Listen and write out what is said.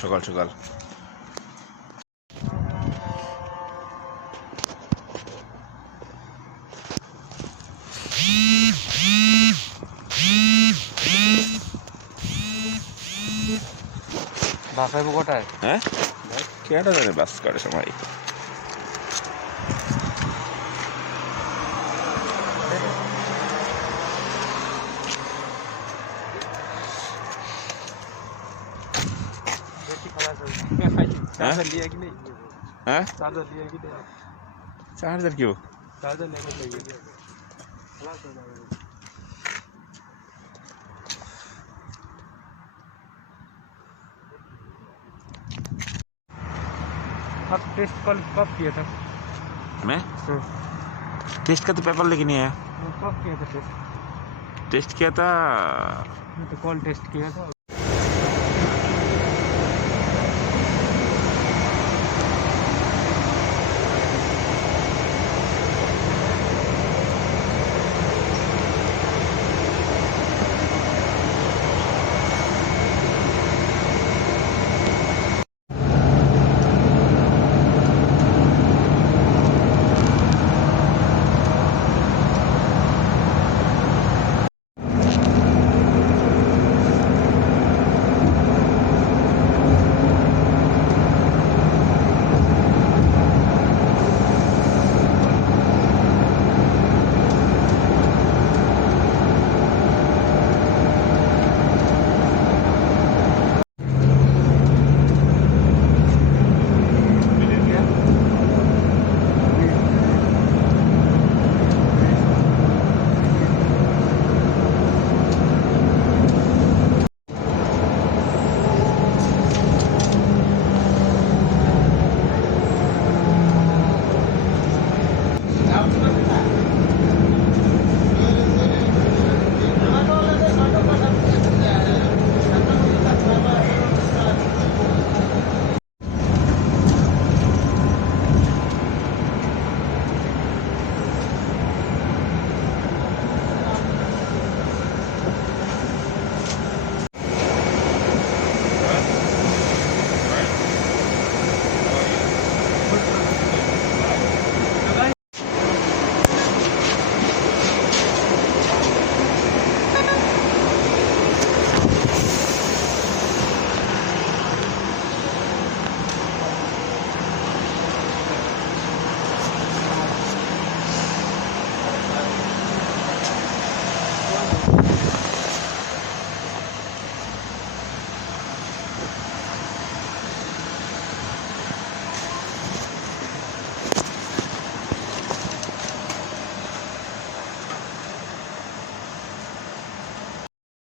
সকাল সকাল। বাসায় কোটায় হ্যাঁ? কেটা জানে বাস করে সময় हाँ? चार्जर क्यों? टेस्ट कल कब किया था? मैं? हाँ। टेस्ट का तो पेपर लेके नहीं आया। हाँ, कब किया था टेस्ट टेस्ट किया था मैं तो कॉल टेस्ट किया था।